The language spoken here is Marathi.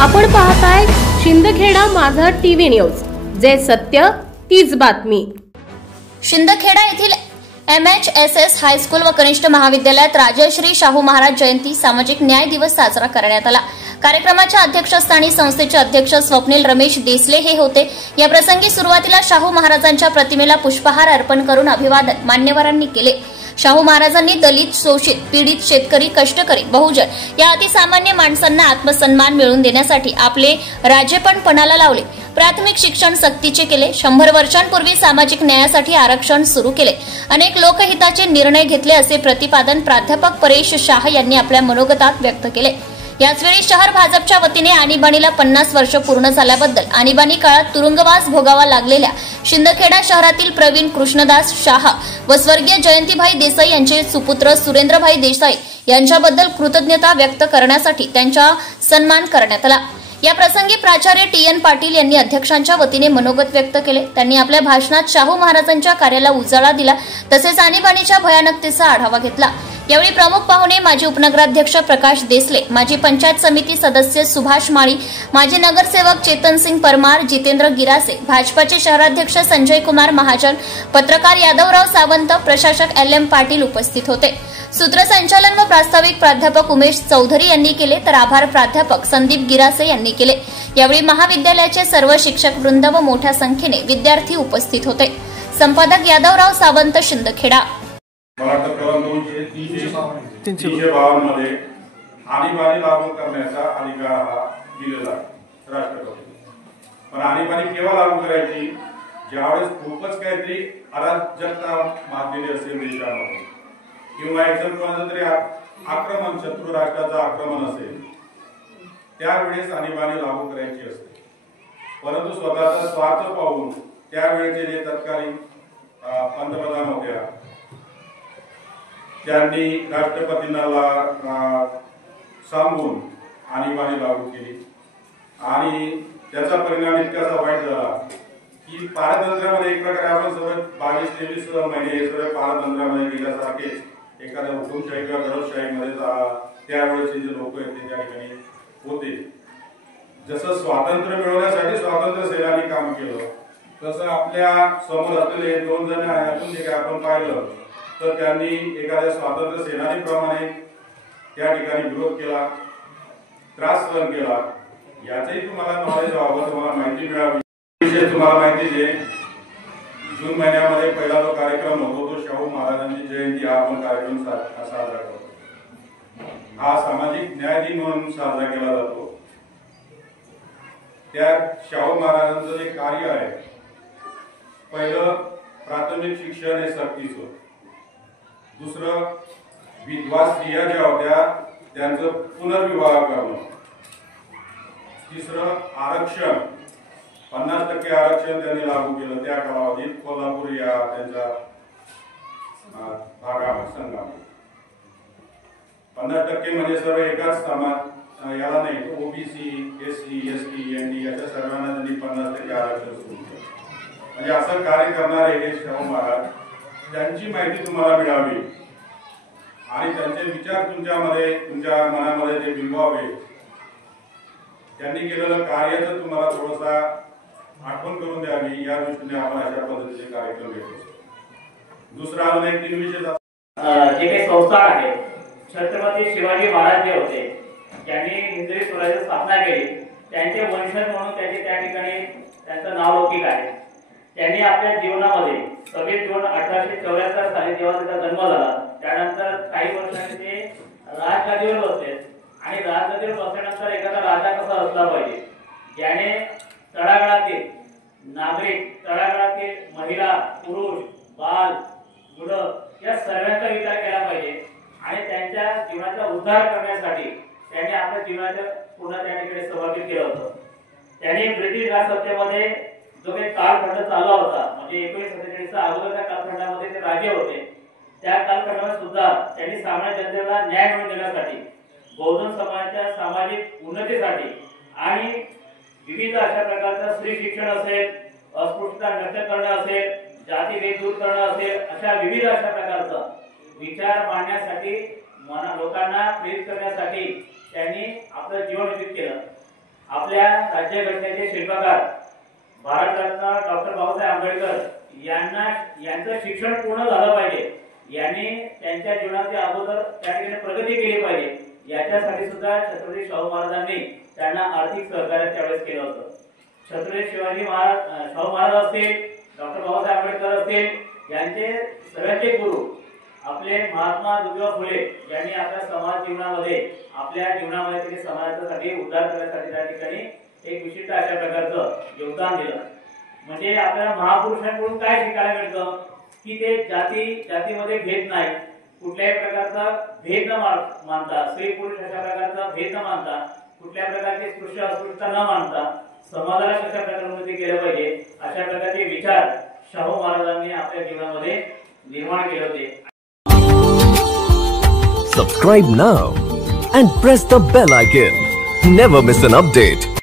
आपण पाहताय शिंदखेडा माझा टीव्ही न्यूज, जे सत्य तीच बातमी। शिंदखेडा येथील MHSS हायस्कूल व कनिष्ठ महाविद्यालयात राजश्री शाहू महाराज जयंती सामाजिक न्याय दिवस साजरा करण्यात आला। कार्यक्रमाच्या अध्यक्षस्थानी संस्थेचे अध्यक्ष स्वप्नील रमेश देसले हे होते। या प्रसंगी सुरुवातीला शाहू महाराजांच्या प्रतिमेला पुष्पहार अर्पण करून अभिवादन मान्यवरांनी केले। शाहू महाराजांनी दलित, शोषित, पीडित, शेतकरी, कष्टकरी, बहुजन या अतिसामान्य माणसांना आत्मसन्मान मिळवून देण्यासाठी आपले राजेपण पणाला लावले। प्राथमिक शिक्षण सक्तीचे केले। 100 वर्षांपूर्वी सामाजिक न्यायासाठी आरक्षण सुरू केले। अनेक लोकहिताचे निर्णय घेतले असे प्रतिपादन प्राध्यापक परेश शाह यांनी आपल्या मनोगतात व्यक्त केले। याचवेळी शहर भाजपच्या वतीने आणीबाणीला 50 वर्ष पूर्ण झाल्याबद्दल आणीबाणी काळात तुरुंगवास भोगावा लागलेल्या शिंदखेडा शहरातील प्रवीण कृष्णदास शाह व स्वर्गीय जयंतीभाई देसाई यांचे सुपुत्र सुरेंद्रभाई देसाई यांच्याबद्दल कृतज्ञता व्यक्त करण्यासाठी त्यांचा सन्मान करण्यात आला। या प्रसंगी प्राचार्य TN पाटील यांनी अध्यक्षांच्या वतीने मनोगत व्यक्त केले। त्यांनी आपल्या भाषणात शाहू महाराजांच्या कार्याला उजाळा दिला, तसेच आणीबाणीच्या भयानकतेचा आढावा घेतला। यावेळी प्रमुख पाहुणे माजी उपनगराध्यक्ष प्रकाश देसले, माजी पंचायत समिती सदस्य सुभाष माळी, माजी नगरसेवक चेतन सिंग परमार, जितेंद्र गिरासे, भाजपाचे शहराध्यक्ष संजय कुमार महाजन, पत्रकार यादवराव सावंत, प्रशासक LM पाटील उपस्थित होते। सूत्रसंचालन व प्रास्ताविक प्राध्यापक उमेश चौधरी यांनी केले, तर आभार प्राध्यापक संदीप गिरासे यांनी केले। यावेळी महाविद्यालयाचे सर्व शिक्षक वृंद व मोठ्या संख्येने विद्यार्थी उपस्थित होते। संपादक यादवराव सावंत, शिंदखेडा। मध्ये आणीबाणी लागू करण्याचा अधिकार हा दिलेला आहे राष्ट्रपती। पण आणीबाणी केव्हा लागू करायची? ज्यावेळेस खूपच काहीतरी अराजकता माजलेली असेल देशामध्ये, किंवा एकदम कोणाचं तरी आक्रमण, शत्रू राष्ट्राचं आक्रमण असेल, त्यावेळेस आणीबाणी लागू करायची असते। परंतु स्वतःचा स्वार्थ पाहून त्यावेळेचे जे तत्कालीन पंतप्रधान होत्या त्यांनी राष्ट्रपतींना सांगून आणीबाणी लागू केली आणि त्याचा परिणाम इतकासा वाईट झाला की पारतंत्र्यामध्ये एक प्रकारे आपण सगळं 22-23 महिने हे सगळं पारतंत्र्यामध्ये गेल्यासारखेच एखाद्या हुकुमशाही किंवा दडपशाहीमध्ये त्यावेळेचे जे लोक आहेत ते त्या ठिकाणी होते। जसं स्वातंत्र्य मिळवण्यासाठी स्वातंत्र्य सेनानी काम केलं, तसं आपल्या समोर असलेले 2 जण यातून जे काय आपण पाहिलं तर त्यांनी एखाद्या स्वातंत्र्य सेनानीप्रमाणे त्या ठिकाणी विरोध केला, त्रास सहन केला। याचंही तुम्हाला नॉलेज व्हावं, तुम्हाला माहिती मिळावी। विशेष तुम्हाला माहिती आहे, जून महिन्यामध्ये पहिला जो कार्यक्रम होतो तो शाहू महाराजांची जयंती हा आपण कार्यक्रम साजरा करतो। हा सामाजिक न्याय दिन म्हणून साजरा केला जातो। त्या शाहू महाराजांचं जे कार्य आहे, पहिलं प्राथमिक शिक्षण हे सक्तीचं, दुसरं विधवा स्त्रिया ज्या होत्या त्यांचं पुनर्विवाह करणं, तिसरं आरक्षण 50% आरक्षण त्यांनी लागू केलं त्या कालावधीत कोल्हापूर या त्यांच्या भागामध्ये संघामध्ये। 50% म्हणजे सर्व एकाच समाज याला नाही, OBC, SC, ST, ND अशा सर्वांना त्यांनी 50% आरक्षण सुरू केलं। म्हणजे असं कार्य करणारे हे शाहू महाराज, त्यांची माहिती तुम्हाला मिळावी आणि त्यांचे विचार तुमच्या मनामध्ये ते बिंबवावे, त्यांनी केलेलं कार्याचं तुम्हाला थोडासा आठवण करून द्यावी, या दृष्टीने आपण अशा पद्धतीचे कार्यक्रम घेतो। दुसरा अजून एक 3 विषय जे काही संस्थान आहे, छत्रपती शिवाजी महाराज जे होते त्यांनी हिंदवी स्वराज्याची स्थापना केली, त्यांचे वंशज म्हणून त्यांचे त्या ठिकाणी त्यांचं नाव लौकिक आहे। त्यांनी आपल्या जीवनामध्ये 26 जून 1874 साली जेव्हा त्याचा जन्म झाला, त्यानंतर काही वर्षांनी ते राजगादीवर बसले आणि राजगादीवर बसल्यानंतर एखादा राजा कसा असला पाहिजे, ज्याने तळागाळातील नागरिक, तळागाळातील महिला, पुरुष, बाल, मुलं या सर्वांचा विचार केला पाहिजे आणि त्यांच्या जीवनाचा उद्धार करण्यासाठी त्यांनी आपल्या जीवनाचं पूर्ण त्या ठिकाणी समर्पित केलं होतं। त्यांनी ब्रिटिश राजसत्तेमध्ये जो काही कालखंड चालला होता, म्हणजे 1947 अगोदरच्या कालखंडामध्ये ते राजे होते, त्या कालखंडामध्ये सुद्धा त्यांनी सामान्य जनतेला न्याय मिळवून देण्यासाठी, बहुजन समाजाच्या सामाजिक उन्नतीसाठी आणि विविध अशा प्रकारचं स्त्री शिक्षण असेल, अस्पृश्यता नष्ट करणं असेल, जातीभेद दूर करणं असेल, अशा विविध अशा प्रकारचा विचार मांडण्यासाठी लोकांना प्रेरित करण्यासाठी त्यांनी आपलं जीवन व्यतीत केलं। आपल्या राज्यघटनेचे शिल्पकार भारतरत्न डॉक्टर बाबासाहेब आंबेडकर यांचं शिक्षण पूर्ण झालं पाहिजे, यांनी त्यांच्या जीवनाच्या अगोदर त्या ठिकाणी प्रगती केली पाहिजे, याच्यासाठी सुद्धा छत्रपती शाहू महाराजांनी त्यांना आर्थिक सहकार्य त्यावेळेस केलं होतं. छत्रपती शाहू महाराज असतील, डॉक्टर बाबासाहेब आंबेडकर असतील, यांचे सगळ्यांचे गुरु आपले महात्मा ज्योतिबा फुले यांनी आपल्या समाज जीवनामध्ये त्यांनी समाजासाठी उद्धार करण्यासाठी त्या ठिकाणी एक विशिष्ट अशा प्रकारचं योगदान दिलं. म्हणजे आपल्याला महापुरुषांकडून काय शिकायला मिळतं की ते जातीमध्ये भेद नाही, कुठल्याही प्रकारचा भेद न मानता, स्त्री पुरुष अशा प्रकारचा भेद न मानता, कुठल्या प्रकारची स्पृश्य अस्पृश्यता न मानता समाजाला कशा प्रकारे उन्नती केलं पाहिजे अशा प्रकारचे विचार शाहू महाराजांनी आपल्या जीवनामध्ये निर्माण केले होते. Subscribe now and press the bell icon. Never miss an update.